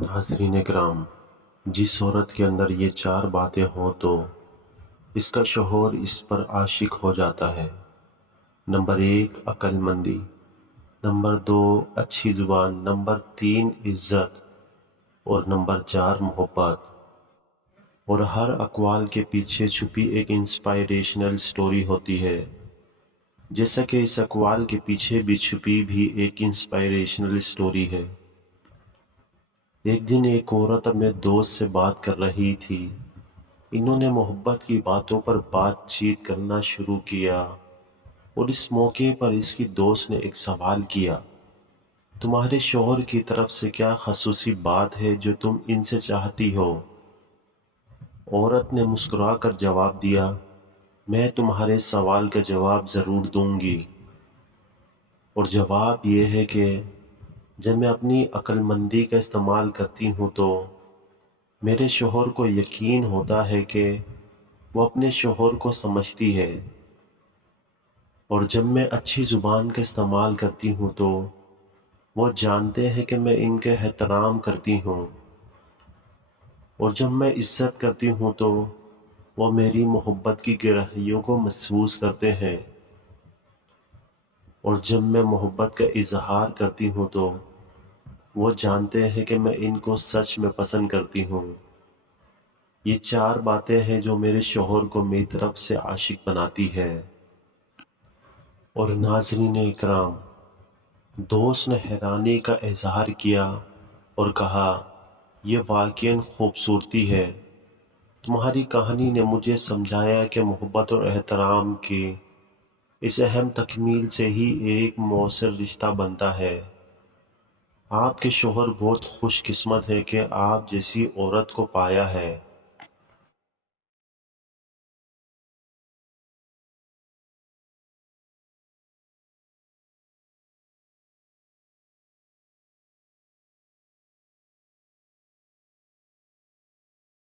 ناظرین کرام، جس عورت کے اندر یہ چار باتیں ہوں تو اس کا شوہر اس پر عاشق ہو جاتا ہے۔ نمبر 1 عقل مندی، نمبر 2 اچھی زبان، نمبر 3 عزت، اور نمبر 4 محبت۔ اور ہر اقوال کے پیچھے چھپی ایک انسپائریشنل سٹوری ہوتی ہے، جیسا کہ اس اقوال کے پیچھے بھی چھپی بھی ایک انسپائریشنل سٹوری ہے۔ ایک دن ایک عورت اپنے دوست سے بات کر رہی تھی۔ انہوں نے محبت کی باتوں پر بات چیت کرنا شروع کیا، اور اس موقع پر اس کی دوست نے ایک سوال کیا، تمہارے شوہر کی طرف سے کیا خصوصی بات ہے جو تم ان سے چاہتی ہو؟ عورت نے مسکرا کر جواب دیا، میں تمہارے سوال کا جواب ضرور دوں گی، اور جواب یہ ہے کہ جب میں اپنی عقل مندی کا استعمال کرتی ہوں تو میرے شوہر کو یقین ہوتا ہے کہ وہ اپنے شوہر کو سمجھتی ہے، اور جب میں اچھی زبان کا استعمال کرتی ہوں تو وہ جانتے ہیں کہ میں ان کے احترام کرتی ہوں، اور جب میں عزت کرتی ہوں تو وہ میری محبت کی گہرائیوں کو محسوس کرتے ہیں، اور جب میں محبت کا اظہار کرتی ہوں تو وہ جانتے ہیں کہ میں ان کو سچ میں پسند کرتی ہوں۔ یہ چار باتیں ہیں جو میرے شوہر کو میری طرف سے عاشق بناتی ہے۔ اور ناظرین اکرام، دوست نے حیرانی کا اظہار کیا اور کہا، یہ واقعاً خوبصورتی ہے۔ تمہاری کہانی نے مجھے سمجھایا کہ محبت اور احترام کی اس اہم تکمیل سے ہی ایک مؤثر رشتہ بنتا ہے۔ آپ کے شوہر بہت خوش قسمت ہے کہ آپ جیسی عورت کو پایا ہے۔